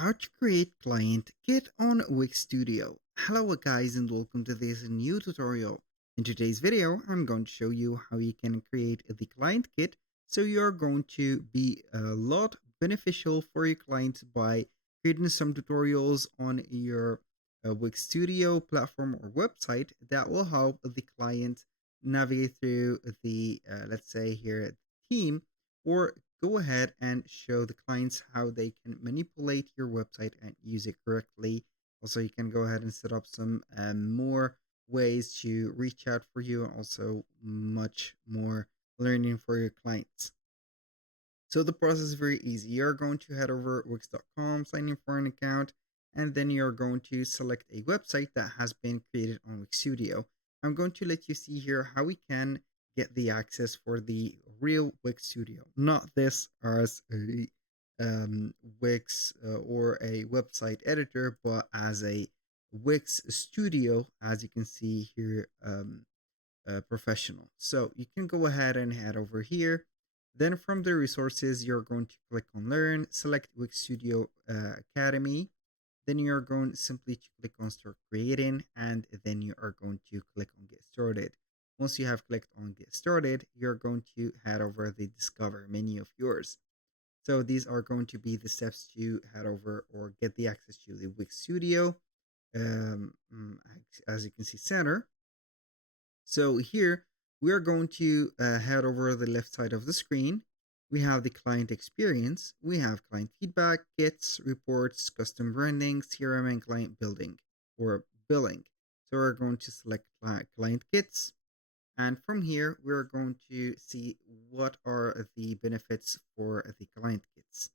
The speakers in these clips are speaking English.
How to create client kit on Wix Studio. Hello guys and welcome to this new tutorial. In today's video, I'm going to show you how you can create the client kit so you're going to be a lot beneficial for your clients by creating some tutorials on your Wix Studio platform or website that will help the client navigate through the let's say here theme, or go ahead and show the clients how they can manipulate your website and use it correctly. Also, you can go ahead and set up some more ways to reach out for you, and also much more learning for your clients. So the process is very easy. You're going to head over wix.com, sign in for an account, and then you're going to select a website that has been created on Wix Studio. I'm going to let you see here how we can get the access for the real Wix Studio, not this as a Wix or a website editor, but as a Wix Studio, as you can see here, professional. So you can go ahead and head over here. Then from the resources, you're going to click on Learn, select Wix Studio Academy. Then you're going simply to click on Start Creating, and then you are going to click on Get Started. Once you have clicked on Get Started, you're going to head over the Discover menu of yours. So these are going to be the steps to head over or get the access to the Wix Studio. Um, mm, as you can see, center. So here we are going to head over the left side of the screen. We have the client experience. We have client feedback, kits, reports, custom branding, CRM, and client building or billing. So we're going to select client kits. And from here, we're going to see what are the benefits for the client kits.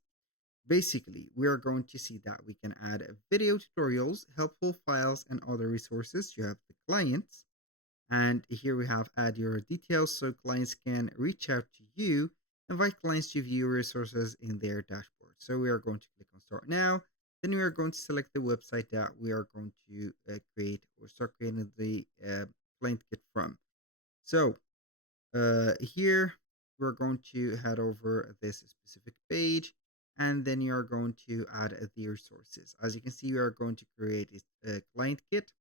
Basically, we are going to see that we can add video tutorials, helpful files, and other resources to help the clients. And here we have add your details so clients can reach out to you, invite clients to view resources in their dashboard. So we are going to click on Start Now. Then we are going to select the website that we are going to create or start creating the client kit from. So here we're going to head over this specific page, and then you are going to add the resources. As you can see, we are going to create a client kit.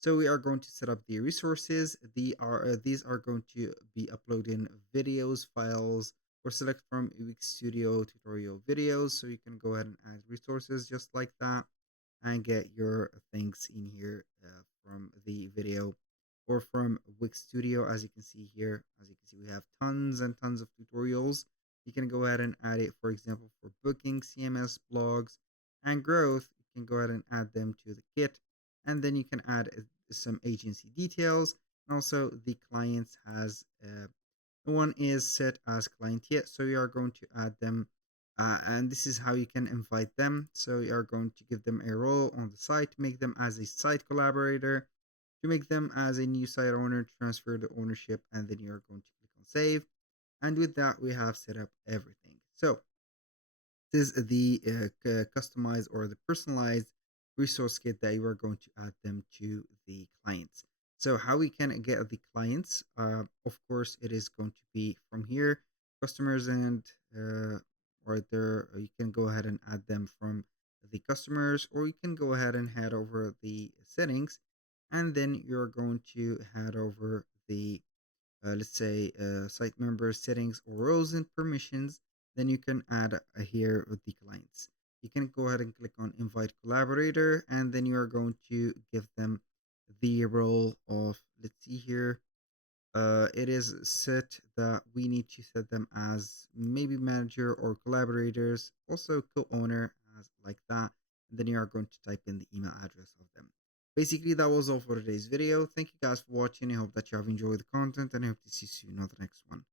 So we are going to set up the resources. These are going to be uploading videos, files, or select from Wix Studio tutorial videos. So you can go ahead and add resources just like that and get your things in here from the video or from Wix Studio. As you can see here, as you can see, we have tons and tons of tutorials. You can go ahead and add it, for example, for booking, CMS, blogs, and growth. You can go ahead and add them to the kit, and then you can add some agency details. And also the clients has the one is set as client yet, so we are going to add them, and this is how you can invite them. So you are going to give them a role on the site, make them as a site collaborator, to make them as a new site owner, transfer the ownership, and then you're going to click on save. And with that, we have set up everything. So this is the customized or the personalized resource kit that you are going to add them to the clients. So how we can get the clients, of course, it is going to be from here, customers, and right there, you can go ahead and add them from the customers, or you can go ahead and head over the settings, and then you're going to head over the let's say site member settings or roles and permissions. Then you can add here with the clients. You can go ahead and click on invite collaborator, and then you are going to give them the role of, let's see here, it is set that we need to set them as maybe manager or collaborators, also co-owner, as like that. And then you are going to type in the email address of them. Basically, that was all for today's video. Thank you guys for watching. I hope that you have enjoyed the content, and I hope to see you soon on the next one.